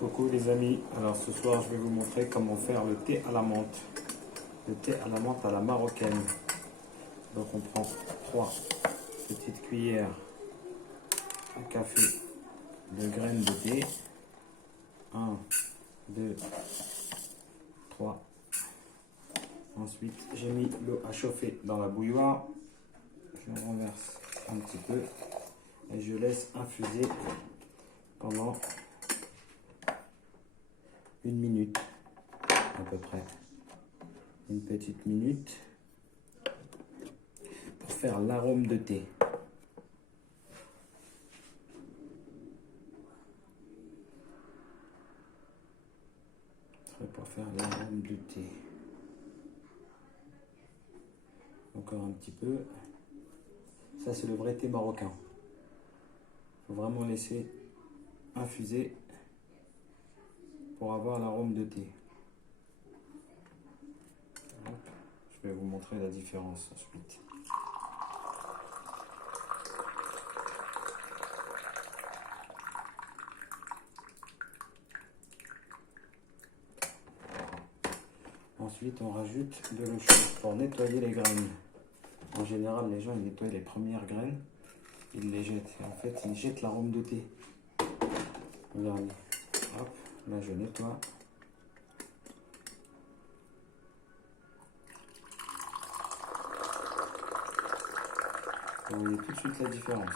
Coucou les amis, alors ce soir je vais vous montrer comment faire le thé à la menthe. Le thé à la menthe à la marocaine. Donc on prend 3 petites cuillères à café de graines de thé. 1, 2, 3. Ensuite j'ai mis l'eau à chauffer dans la bouilloire. Je renverse un petit peu et je laisse infuser pendant 1 minute à peu près. Une petite minute pour faire l'arôme de thé. Pour faire l'arôme du thé. Encore un petit peu. Ça c'est le vrai thé marocain. Il faut vraiment laisser infuser pour avoir l'arôme de thé. Je vais vous montrer la différence ensuite. Ensuite, on rajoute de l'eau chaude pour nettoyer les graines. En général, les gens ils nettoient les premières graines, ils les jettent. Et en fait, ils jettent l'arôme de thé. Regardez. Hop, là je nettoie. Vous voyez tout de suite la différence.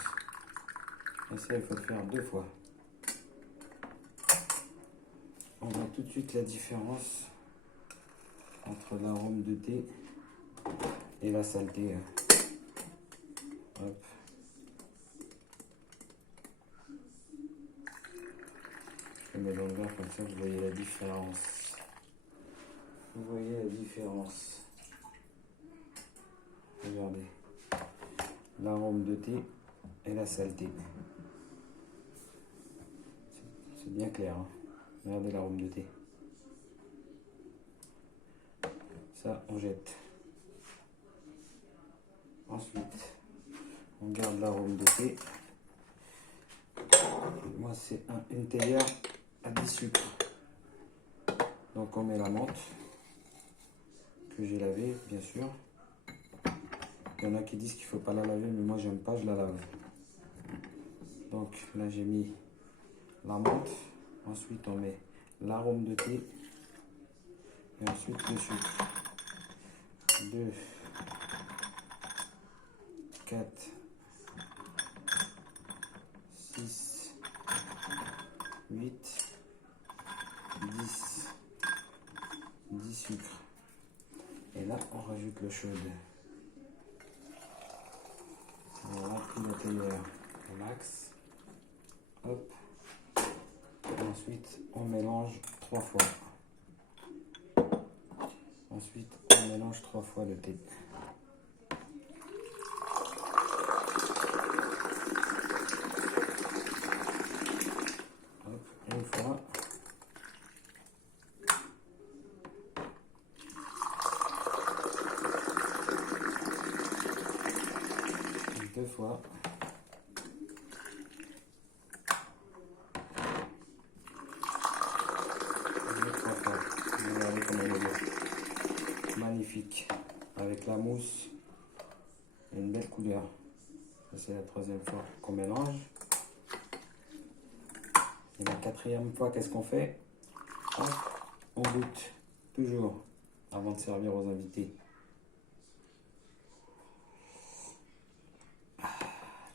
Et ça, il faut le faire 2 fois. On voit tout de suite la différence entre l'arôme de thé et la saleté. Hop. Je mets dans le verre comme ça, vous voyez la différence. Vous voyez la différence. Regardez. L'arôme de thé et la saleté. C'est bien clair. Hein. Regardez l'arôme de thé. Ça, on jette. Ensuite, on garde l'arôme de thé. Moi, c'est une théière à 10 sucres. Donc, on met la menthe que j'ai lavée, bien sûr. Il y en a qui disent qu'il ne faut pas la laver, mais moi, j'aime pas, je la lave. Donc, là, j'ai mis la menthe. Ensuite, on met l'arôme de thé. Et ensuite, le sucre. 2, 4, 6, 8, 10 sucres. Et là, on rajoute l'eau chaude. On remplit la théière au max. Hop. Et ensuite, on mélange 3 fois. Ensuite, on mélange 3 fois le thé. Hop, une fois. Deux fois. Et 3 fois. Regardez comment elle est magnifique. Avec la mousse et une belle couleur. Ça c'est la 3e fois qu'on mélange. Et la 4e fois, qu'est-ce qu'on fait? Hop, on goûte toujours avant de servir aux invités.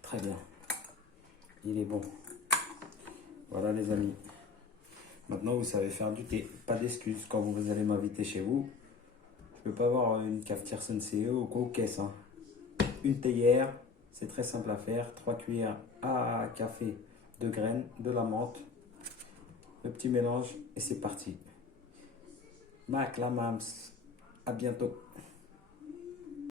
Très bien. Il est bon. Voilà les amis. Maintenant vous savez faire du thé. Pas d'excuses quand vous allez m'inviter chez vous. Je ne peux pas avoir une cafetière Senseo ou quoi, ou caisse. Hein. Une théière, c'est très simple à faire. 3 cuillères à café de graines, de la menthe. Le petit mélange et c'est parti. Mac la mams. À bientôt.